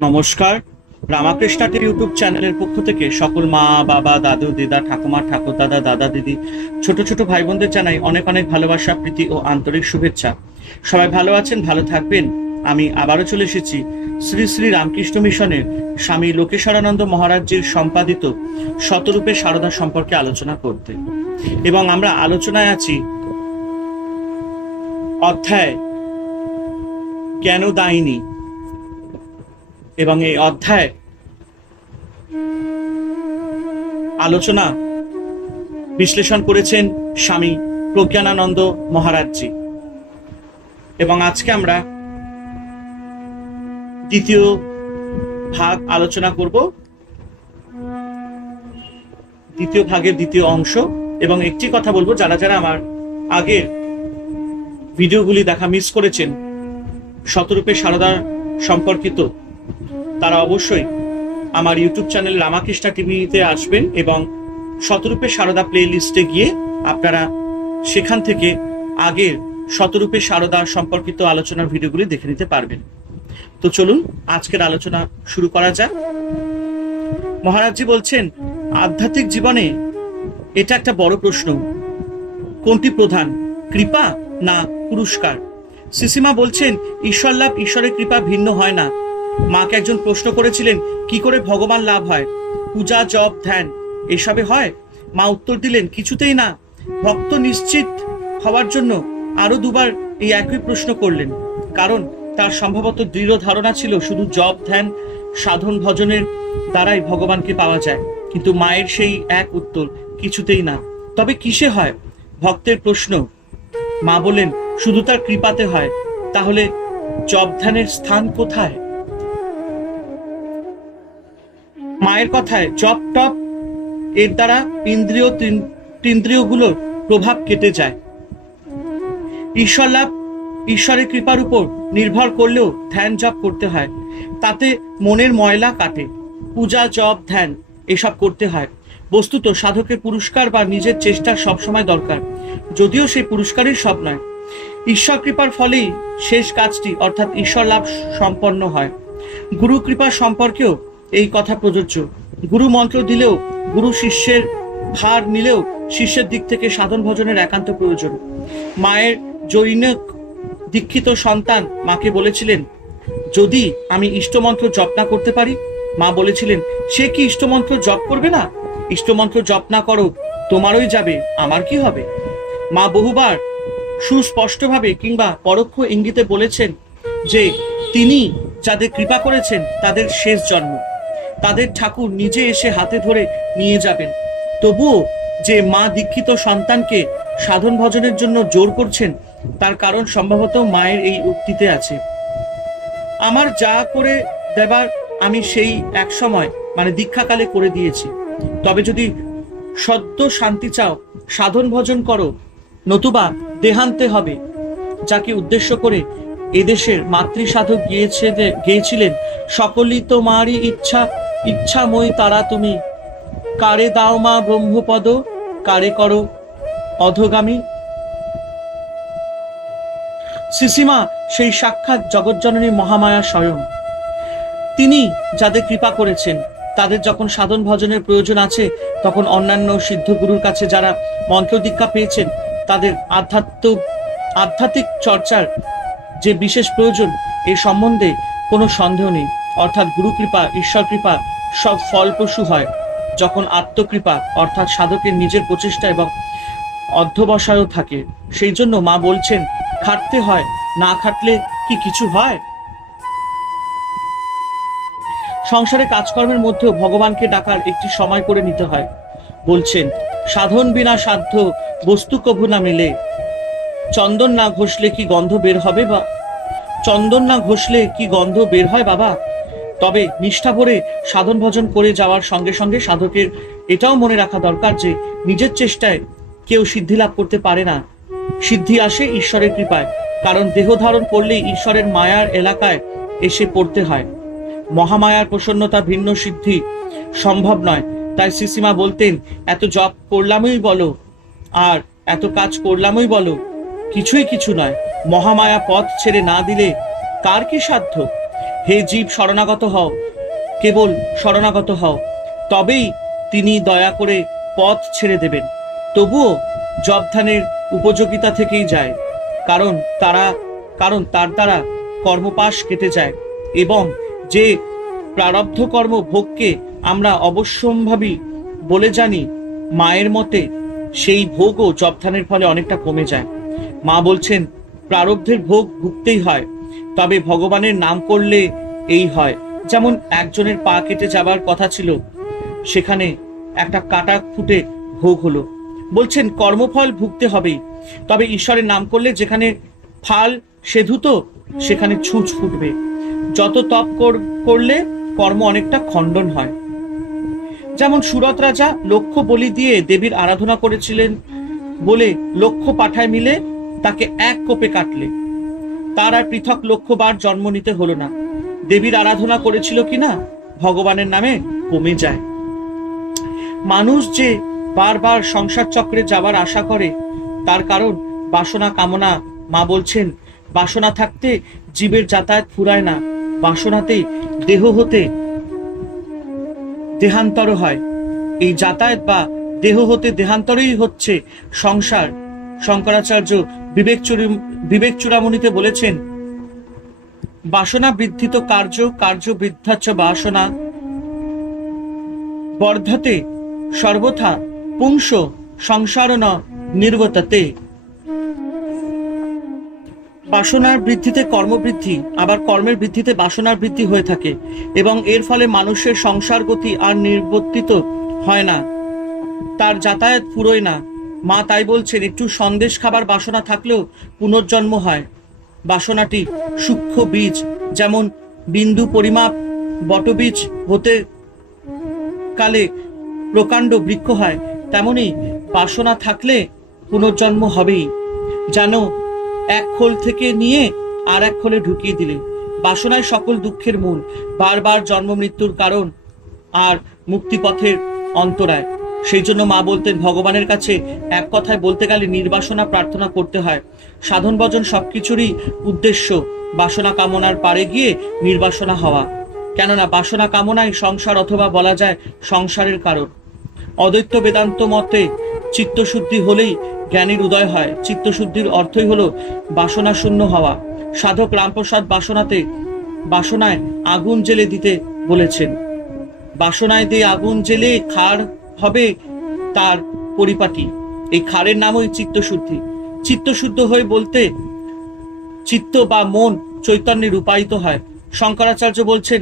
নমস্কার। Ramakrishna TV YouTube চ্যানেলের পক্ষ থেকে সকল মা বাবা দাদু দিদা ঠাকুমা ঠাকুর দাদা দাদা দিদি ছোট ছোট ভাই বোনদের জানাই অনেক অনেক ভালোবাসা প্রীতি ও আন্তরিক শুভেচ্ছা। সবাই ভালো আছেন, ভালো থাকবেন। আমি আবারও চলে এসেছি শ্রী শ্রী রামকৃষ্ণ মিশনের স্বামী লোকেশ্বরানন্দ মহারাজজির সম্পাদিত শতরূপে সারদা সম্পর্কে আলোচনা করতে, এবং আমরা আলোচনায় আছি অধ্যায় জ্ঞানদায়িনী, এবং এই অধ্যায় আলোচনা বিশ্লেষণ করেছেন স্বামী প্রজ্ঞানানন্দ মহারাজজি। এবং আজকে আমরা দ্বিতীয় ভাগ আলোচনা করব, দ্বিতীয় ভাগের দ্বিতীয় অংশ। এবং একটি কথা বলবো, যারা যারা আমার আগের ভিডিওগুলি দেখা মিস করেছেন শতরূপে সারদা সম্পর্কিত, তারা অবশ্যই আমার ইউটিউব চ্যানেল রামাকৃষ্ণা টিভিতে আসবেন এবং শতরূপে সারদা প্লে লিস্টে গিয়ে আপনারা সেখান থেকে আগের শতরূপে সারদা সম্পর্কিত আলোচনার ভিডিওগুলি দেখে নিতে পারবেন। তো চলুন আজকের আলোচনা শুরু করা যাক। মহারাজজি বলছেন, আধ্যাত্মিক জীবনে এটা একটা বড় প্রশ্ন, কোনটি প্রধান, কৃপা না পুরস্কার? সিসিমা বলছেন, ঈশ্বর লাভ, ঈশ্বরের কৃপা ভিন্ন হয় না। মাকে একজন প্রশ্ন করেছিলেন, কি করে ভগবান লাভ হয়? পূজা, জপ, ধ্যান এসবে হয়? মা উত্তর দিলেন, কিছুতেই না। ভক্ত নিশ্চিত হওয়ার জন্য আরো দুবার এই একই প্রশ্ন করলেন, কারণ তার সম্ভবত দৃঢ় ধারণা ছিল শুধু জপ, ধ্যান, সাধন, ভজনের দ্বারাই ভগবানকে পাওয়া যায়। কিন্তু মায়ের সেই এক উত্তর, কিছুতেই না। তবে কিসে হয়? ভক্তের প্রশ্ন। মা বলেন, শুধু তার কৃপাতে হয়। তাহলে জপ ধ্যানের স্থান কোথায়? মায়ের কথায় জপ টপ এর দ্বারা ইন্দ্রিয়গুলোর প্রভাব কেটে যায়। ঈশ্বর লাভ, ঈশ্বরের কৃপার উপর নির্ভর করলেও ধ্যান জপ করতে হয়, তাতে মনের ময়লা কাটে। পূজা, জপ, ধ্যান এসব করতে হয়। বস্তুত সাধকের পুরস্কার বা নিজের চেষ্টা সবসময় দরকার, যদিও সেই পুরস্কারই সব নয়। ঈশ্বর কৃপার ফলেই শেষ কাজটি অর্থাৎ ঈশ্বর লাভ সম্পন্ন হয়। গুরু কৃপা সম্পর্কেও এই কথা প্রযোজ্য। গুরু মন্ত্র দিলেও, গুরু শিষ্যের ভার নিলেও শিষ্যের দিক থেকে সাধন ভজনের একান্ত প্রয়োজন। মায়ের জৈনিক দীক্ষিত সন্তান মাকে বলেছিলেন, যদি আমি ইষ্টমন্ত্র জপ না করতে পারি? মা বলেছিলেন, সে কি ইষ্টমন্ত্র জপ করবে না? ইষ্টমন্ত্র জপ না করো, তোমারই যাবে, আমার কি হবে? মা বহুবার সুস্পষ্টভাবে কিংবা পরোক্ষ ইঙ্গিতে বলেছেন যে তিনি যাদের কৃপা করেছেন তাদের শেষ জন্ম, তাদের ঠাকুর নিজে এসে হাতে ধরে নিয়ে যাবেন। তবুও যে মা দীক্ষিত সন্তানকে সাধন ভজনের জন্য জোর করছেন, তার কারণ সম্ভবত মায়ের এই উক্তিতে আছে, আমার যা করে দেবার আমি সেই এক সময় মানে দীক্ষাকালে করে দিয়েছি। তবে যদি সদ্য শান্তি চাও, সাধন ভজন করো, নতুবা দেহান্তে হবে। যাকে উদ্দেশ্য করে এদেশের মাতৃসাধক গিয়েছিলেন, সকলই তোমারই ইচ্ছা, ইচ্ছাময়ী তারা তুমি, কারে দাও মা ব্রহ্মপদ, কারে করো অধগামী। সিসিমা সেই সাক্ষাৎ জগজ্জননী মহামায়া স্বয়ং। তিনি যাদের কৃপা করেছেন, তাদের যখন সাধন ভজনের প্রয়োজন আছে, তখন অন্যান্য সিদ্ধগুরুর কাছে যারা মন্ত্র দীক্ষা পেয়েছেন, তাদের আধ্যাত্মিক চর্চার যে বিশেষ প্রয়োজন, এ সম্বন্ধে কোনো সন্দেহ নেই। অর্থাৎ গুরু কৃপা, ঈশ্বর কৃপা সব ফলপ্রসূ হয় যখন আত্মকৃপা অর্থাৎ সাধকের নিজের প্রচেষ্টা এবং অধ্যবসায়ও থাকে। সেই জন্য মা বলছেন, খাটতে হয়, না খাটলে কি কিছু হয়? সংসারে কাজকর্মের মধ্যেও ভগবানকে ডাকার একটি সময় করে নিতে হয়। বলছেন, সাধন বিনা সাধ্য বস্তু কভু না মেলে, চন্দন না ঘষলে কি গন্ধ বের হবে? বা চন্দন না ঘষলে কি গন্ধ বের হয় বাবা? তবে নিষ্ঠা ভরে সাধন ভজন করে যাওয়ার সঙ্গে সঙ্গে সাধকের এটাও মনে রাখা দরকার যে নিজের চেষ্টায় কেউ সিদ্ধি লাভ করতে পারে না। সিদ্ধি আসে ঈশ্বরের কৃপায়, কারণ দেহ ধারণ করলেই ঈশ্বরের মায়ার এলাকায় এসে পড়তে হয়। মহামায়ার প্রসন্নতা ভিন্ন সিদ্ধি সম্ভব নয়। তাই সিসিমা বলতেন, এত জপ করলামই বলো আর এত কাজ করলামই বলো, কিছুই কিছু নয়। মহামায়া পথ ছেড়ে না দিলে কার কি সাধ্য? হে জীব, শরণাগত হও, কেবল শরণাগত হও, তবেই তিনি দয়া করে পথ ছেড়ে দেবেন। তবুও জপ ধ্যানের উপযোগিতা থেকেই যায়, কারণ তার দ্বারা কর্মপাশ কেটে যায়, এবং যে প্রারব্ধ কর্ম ভোগকে আমরা অবশ্যম্ভাবী বলে জানি, মায়ের মতে সেই ভোগও জপ ধ্যানের ফলে অনেকটা কমে যায়। মা বলছেন প্রারব্ধের ভোগ ভুগতেই হয়, তবে ভগবানের নাম করলে এই হয়। যেমন একজনের পা কেটে যাবার কথা ছিল, সেখানে একটা কাটা ফুটে ভোগ হলো। বলছেন কর্মফল ভুগতে হবেই, তবে ঈশ্বরের নাম করলে যেখানে ফাল সেধুত সেখানে ছুঁচ ফুটবে। যত তপ করলে কর্ম অনেকটা খণ্ডন হয়। যেমন সুরত রাজা লক্ষ বলি দিয়ে দেবীর আরাধনা করেছিলেন বলে লক্ষ পাঠায় মিলে তাকে এক কোপে কাটলে তার আর পৃথক লক্ষবার জন্ম নিতে হলো না। দেবীর আরাধনা করেছিল কিনা ভগবানের নামে কমে যায়। মানুষ যে বারবার সংসার চক্রে যাবার আশা করে, তার কারণ বাসনা কামনা। মা বলছেন বাসনা থাকতে জীবের যাতায়াত ফুরায় না, বাসনাতেই দেহ হতে দেহান্তর হয়। এই যাতায়াত বা দেহ হতে দেহান্তরই হচ্ছে সংসার। শঙ্করাচার্য বিবেক চূড়ামণিতে বলেছেন, বাসনা বৃদ্ধিত কার্য, কার্য বৃদ্ধাচ্চ বাসনা বর্ধতে সর্বথা পুংস সংসারণ নির্বর্ততে। বাসনার বৃদ্ধিতে কর্মবৃদ্ধি, আবার কর্মের বৃদ্ধিতে বাসনার বৃদ্ধি হয়ে থাকে, এবং এর ফলে মানুষের সংসার গতি আর নির্বর্তিত হয় না, তার যাতায়াত ফুরোয় না। মা তাই বলছেন একটু সন্দেশ খাবার বাসনা থাকলেও পুনর্জন্ম হয়। বাসনাটি সূক্ষ্ম বীজ, যেমন বিন্দু পরিমাপ বটবীজ হতে কালে প্রকাণ্ড বৃক্ষ হয়, তেমনি বাসনা থাকলে পুনর্জন্ম হবেই। যেন এক খোল থেকে নিয়ে আর এক খোলে ঢুকিয়ে দিলে। বাসনায় সকল দুঃখের মূল, বারবার জন্ম মৃত্যুর কারণ আর মুক্তিপথের অন্তরায়। সেই জন্য মা বলতেন ভগবানের কাছে এক কথায় বলতে গেলে নির্বাসনা প্রার্থনা করতে হয়। সাধন ভজন সবকিছুরই উদ্দেশ্য বাসনা কামনার পারে গিয়ে নির্বাসনা হওয়া, কেননা বাসনা কামনাই সংসার, অথবা বলা যায় সংসারের কারণ। অদ্বৈত বেদান্ত মতে চিত্তশুদ্ধি হলেই জ্ঞানীর উদয় হয়। চিত্তশুদ্ধির অর্থই হলো বাসনা শূন্য হওয়া। সাধক রামপ্রসাদ বাসনায় আগুন জ্বেলে দিতে বলেছেন। বাসনায় দিয়ে আগুন জ্বেলে খার হবে তার পরিপাটি। এই খারের নামই চিত্তশুদ্ধি। চিত্তশুদ্ধ হয়ে বলতে চিত্ত বা মন চৈতন্যে রূপায়িত হয়। শঙ্করাচার্য বলছেন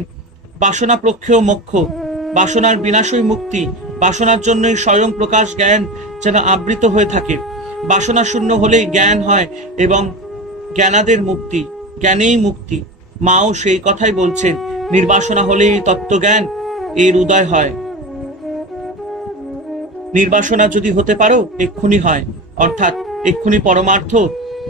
বাসনা প্রক্ষেয় মোক্ষ, বাসনার বিনাশই মুক্তি। বাসনার জন্যই স্বয়ং প্রকাশ জ্ঞান যেন আবৃত হয়ে থাকে। বাসনা শূন্য হলেই জ্ঞান হয়, এবং জ্ঞানাদের মুক্তি, জ্ঞানেই মুক্তি। মাও সেই কথাই বলছেন, নির্বাসনা হলেই তত্ত্বজ্ঞান এর উদয় হয়। নির্বাসনা যদি হতে পারো এক্ষুনি হয়, অর্থাৎ এক্ষুনি পরমার্থ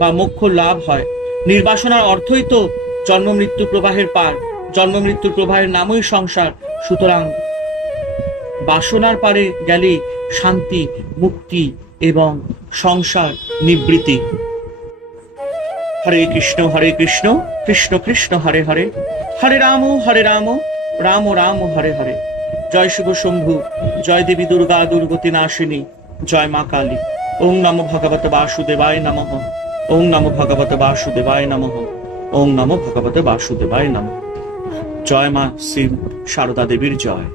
বা মোক্ষ লাভ হয়। নির্বাসনার অর্থই তো জন্ম মৃত্যু প্রবাহের পার। জন্ম মৃত্যুর প্রবাহের নামই সংসার। সুতরাং বাসনার পারে গেলে শান্তি, মুক্তি এবং সংসার নিবৃত্তি। হরে কৃষ্ণ কৃষ্ণ কৃষ্ণ হরে হরে, হরে রাম রাম রাম হরে হরে। জয় শিব শম্ভু, জয় দেবী দুর্গা দুর্গতি নাশিনী, জয় মা কালী। ওং নমো ভগবতে বাসুদেবায় নমঃ, ওং নমো ভগবতে বাসুদেবায় নমঃ, ওং নমো ভগবতে বাসুদেবায় নমঃ। জয় মা শ্রী সারদা দেবীর জয়।